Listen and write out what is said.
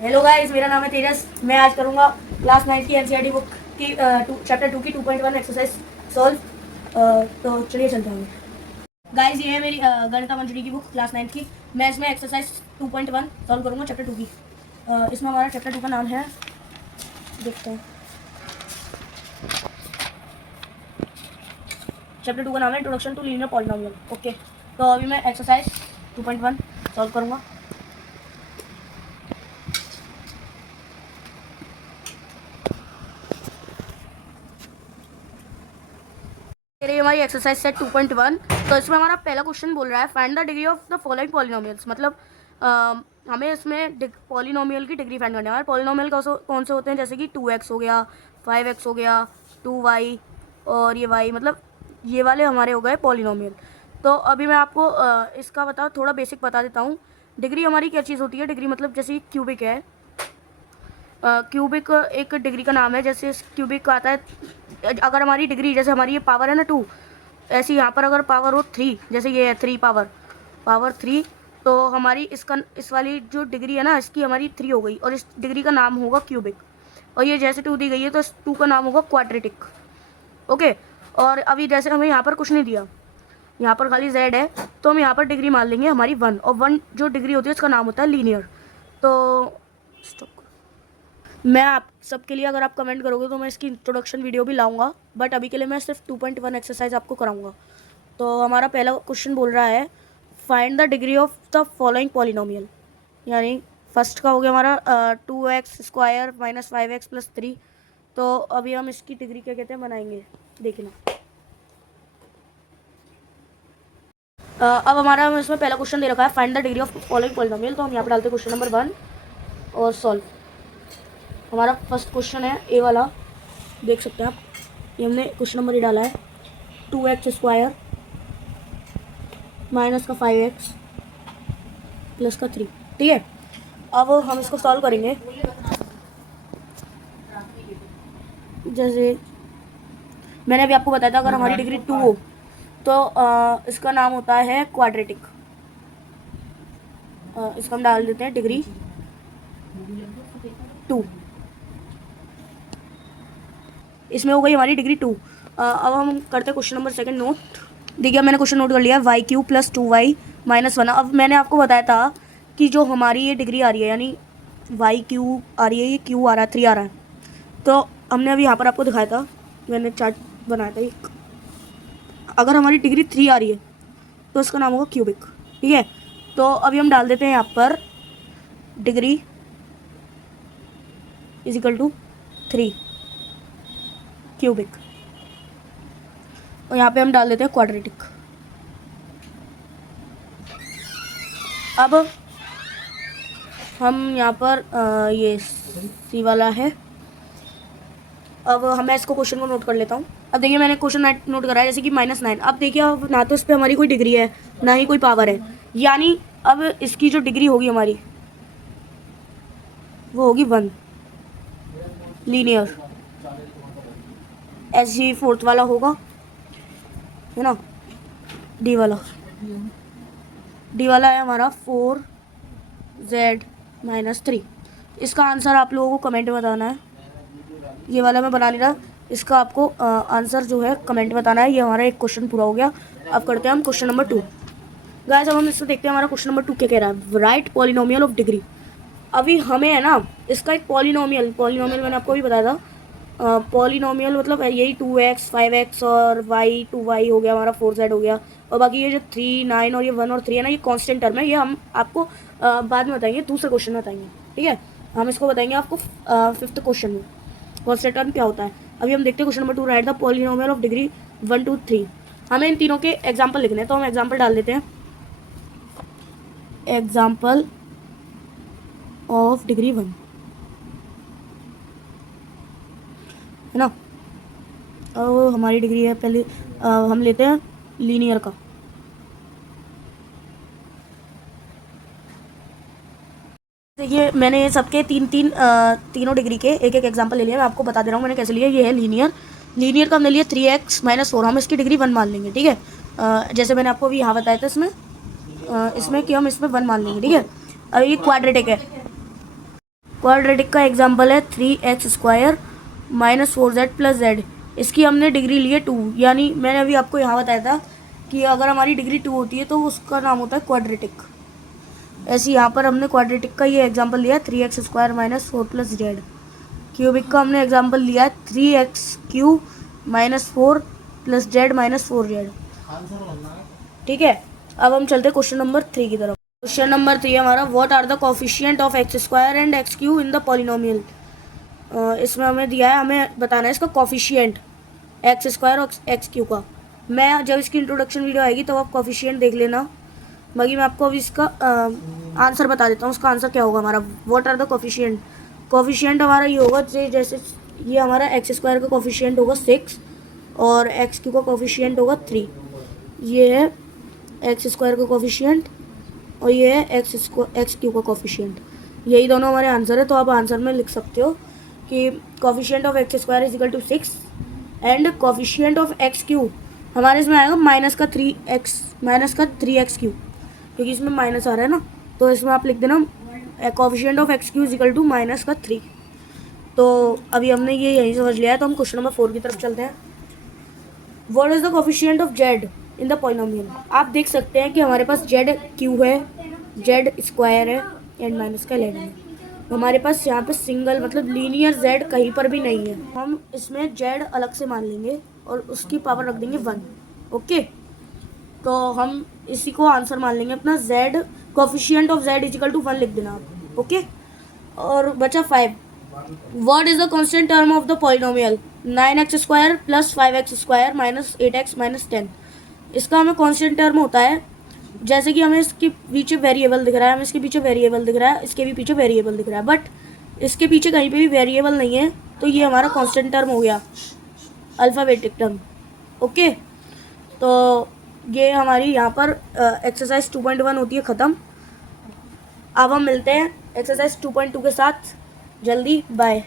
Hello guys, मेरा नाम है तेजस। मैं आज करूँगा क्लास 9 की एनसीईआरटी बुक की चैप्टर 2 की 2.1 एक्सरसाइज सॉल्व। तो चलिए चलते हैं। गाइस, ये है मेरी गणित मंजरी की बुक क्लास 9 की। मैं इसमें एक्सरसाइज 2.1 सॉल्व करूँगा चैप्टर 2 की। इसमें हमारा चैप्टर 2 का नाम है, देखते हैं, चैप्टर 2 का नाम है introduction to linear polynomial. Okay, तो अभी मैं एक्सरसाइज 2.1 सॉल्व करूँगा। ये हमारी एक्सरसाइज सेट 2.1। तो इसमें हमारा पहला क्वेश्चन बोल रहा है find the degree of the following polynomials. मतलब हमें इसमें पॉलिनोमियल की डिग्री फाइंड करनी है। पॉलिनोमियल कौन से होते हैं, जैसे कि 2x हो गया, 5x हो गया, 2y और ये y, मतलब ये वाले हमारे हो गए पॉलिनोमियल। तो अभी मैं आपको इसका थोड़ा बेसिक बता देता हूँ। डिग्री हमारी क्या चीज़ होती है? डिग्री मतलब जैसे क्यूबिक है, क्यूबिक एक डिग्री का नाम है। जैसे क्यूबिक आता है, अगर हमारी डिग्री, जैसे हमारी ये पावर है ना 2, ऐसे यहाँ पर अगर पावर हो 3, जैसे ये है 3 पावर 3, तो हमारी इस वाली जो डिग्री है ना, इसकी हमारी 3 हो गई और इस डिग्री का नाम होगा क्यूबिक। और ये जैसे 2 दी गई है तो इस 2 का नाम होगा क्वाड्रेटिक। ओके, और अभी जैसे हमें यहाँ पर कुछ नहीं दिया, यहाँ पर खाली z है, तो हम यहाँ पर डिग्री मान लेंगे हमारी 1, और 1 जो डिग्री होती है उसका नाम होता है लीनियर। तो स्टॉप। मैं आप सबके लिए, अगर आप कमेंट करोगे तो मैं इसकी इंट्रोडक्शन वीडियो भी लाऊंगा, बट अभी के लिए मैं सिर्फ 2.1 एक्सरसाइज आपको कराऊंगा। तो हमारा पहला क्वेश्चन बोल रहा है find the degree of the following polynomial. यानी फर्स्ट का हो गया हमारा 2x² - 5x + 3। तो अभी हम इसकी डिग्री क्या कहते हैं बनाएंगे, देखना। अब हमारा इसमें पहला क्वेश्चन दे रखा है find the degree of following polynomial. तो हम यहाँ पर डालते हैं क्वेश्चन नंबर 1 और सॉल्व। हमारा फर्स्ट क्वेश्चन है ए वाला, देख सकते हैं आप। ये हमने क्वेश्चन नंबर ये डाला है 2x² माइनस का 5x प्लस का 3। ठीक है, अब हम इसको सॉल्व करेंगे। जैसे मैंने अभी आपको बताया था, अगर हमारी डिग्री 2 हो तो इसका नाम होता है क्वाड्रेटिक। इसका हम डाल देते हैं डिग्री 2। इसमें हो गई हमारी डिग्री 2। अब हम करते हैं क्वेश्चन नंबर 2 नोट। देखिए, मैंने क्वेश्चन नोट कर लिया, y³ + 2y - 1। अब मैंने आपको बताया था कि जो हमारी ये डिग्री आ रही है, यानी y³ आ रही है, ये q आ रहा है, 3 आ रहा है। तो हमने अभी यहाँ पर आपको दिखाया था, मैंने चार्ट बनाया था एक। अगर हमारी डिग्री 3 आ रही है तो इसका नाम होगा क्यूबिक। ठीक है, तो अभी हम डाल देते हैं यहाँ पर डिग्री = 3 क्यूबिक, और यहाँ पे हम डाल देते हैं क्वाड्रेटिक। अब हम यहाँ पर ये सी वाला है। अब मैं इसको क्वेश्चन को नोट कर लेता हूँ। अब देखिए, मैंने क्वेश्चन नोट करा है, जैसे कि -9। अब देखिए, अब ना तो इस पर हमारी कोई डिग्री है, ना ही कोई पावर है, यानी अब इसकी जो डिग्री होगी हमारी, वो होगी 1 लीनियर। ऐसे ही फोर्थ वाला होगा, है ना, डी वाला है हमारा 4z - 3। इसका आंसर आप लोगों को कमेंट में बताना है। ये वाला मैं बना नहीं रहा, इसका आपको आंसर जो है कमेंट में बताना है। ये हमारा एक क्वेश्चन पूरा हो गया। अब करते हैं हम क्वेश्चन नंबर 2। गाइस, अब हम इससे देखते हैं हमारा क्वेश्चन नंबर 2 क्या कह रहा है, राइट पॉलिनोमियल ऑफ डिग्री। अभी हमें है ना इसका एक पॉलिनोमियल मैंने आपको भी बताया था। पॉलिनोमियल मतलब यही 2x 5x और y 2y हो गया, हमारा 4z हो गया, और बाकी ये जो 3 9 और ये 1 और 3 है ना, ये कांस्टेंट टर्म है। ये हम आपको बाद में बताएंगे, दूसरे क्वेश्चन में बताएंगे। ठीक है, हम इसको बताएंगे आपको 5th क्वेश्चन में कांस्टेंट टर्म क्या होता है। अभी हम देखते हैं question number 2, right the polynomial of degree 1 2 3। हमें इन तीनों के एग्जाम्पल लिखने हैं, तो हम एग्जाम्पल डाल देते हैं। एग्जाम्पल ऑफ डिग्री 1, है ना। और हमारी डिग्री है, पहले हम लेते हैं लीनियर का। देखिए, मैंने ये सबके तीनों डिग्री के एक एग्जांपल ले लिया। मैं आपको बता दे रहा हूँ मैंने कैसे लिया। ये है लीनियर का हमने लिया 3x - 4। हम इसकी डिग्री 1 मान लेंगे। ठीक है, जैसे मैंने आपको अभी यहाँ बताया था इसमें कि हम इसमें 1 मान लेंगे। ठीक है, अब ये क्वाड्रेटिक है। क्वाड्रेटिक का एग्जाम्पल है 3x² minus 4z plus z। इसकी हमने डिग्री ली है 2, यानी मैंने अभी आपको यहाँ बताया था कि अगर हमारी डिग्री 2 होती है तो उसका नाम होता है क्वाड्रेटिक। ऐसे यहाँ पर हमने क्वाड्रेटिक का ये एग्जाम्पल लिया है 3x² minus 4 plus z। Cubic का हमने एग्जाम्पल लिया है 3x³ minus 4 plus z minus 4z। ठीक है, अब हम चलते हैं क्वेश्चन नंबर 3 की तरफ। क्वेश्चन नंबर 3 हमारा, what are the coefficient of x² and x³ in the polynomial. इसमें हमें दिया है, हमें बताना है इसका कोफिशिएंट x² और x³ का। मैं जब इसकी इंट्रोडक्शन वीडियो आएगी तो आप कोफिशिएंट देख लेना, बाकी मैं आपको अभी इसका आंसर बता देता हूँ। उसका आंसर क्या होगा हमारा, what are the coefficient. Coefficient हमारा ये होगा, जैसे ये हमारा x² का कोफिशिएंट होगा 6 और x³ का कोफिशिएंट होगा 3। ये है x² का कोफिशिएंट और ये है x³ का कोफिशिएंट। यही दोनों हमारे आंसर है। तो आप आंसर में लिख सकते हो कि coefficient of x² is equal to 6 and coefficient of x³ हमारे इसमें आएगा माइनस का 3x³, क्योंकि इसमें माइनस आ रहा है ना, तो इसमें आप लिख देना coefficient of x³ is equal to minus का 3। तो अभी हमने ये यहीं समझ लिया है, तो हम क्वेश्चन नंबर 4 की तरफ चलते हैं। What is the coefficient of z in the polynomial. आप देख सकते हैं कि हमारे पास z³ है, z² है एंड माइनस का 11 है। हमारे पास यहाँ पे सिंगल मतलब लीनियर z कहीं पर भी नहीं है। हम इसमें z अलग से मान लेंगे और उसकी पावर रख देंगे 1। ओके, तो हम इसी को आंसर मान लेंगे अपना। z coefficient of z is equal to 1 लिख देना आप। ओके, और बचा 5। What is the constant term of the polynomial 9x² plus 5x² minus 8x minus 10। इसका हमें कांस्टेंट टर्म होता है, जैसे कि हमें इसके पीछे वेरिएबल दिख रहा है, हमें इसके पीछे वेरिएबल दिख रहा है, इसके भी पीछे वेरिएबल दिख रहा है, बट इसके पीछे कहीं पे भी वेरिएबल नहीं है, तो ये हमारा कांस्टेंट टर्म हो गया, अल्फ़ाबेटिक टर्म। ओके, तो ये हमारी यहाँ पर एक्सरसाइज 2.1 होती है ख़त्म। अब हम मिलते हैं एक्सरसाइज 2.2 के साथ जल्दी। बाय।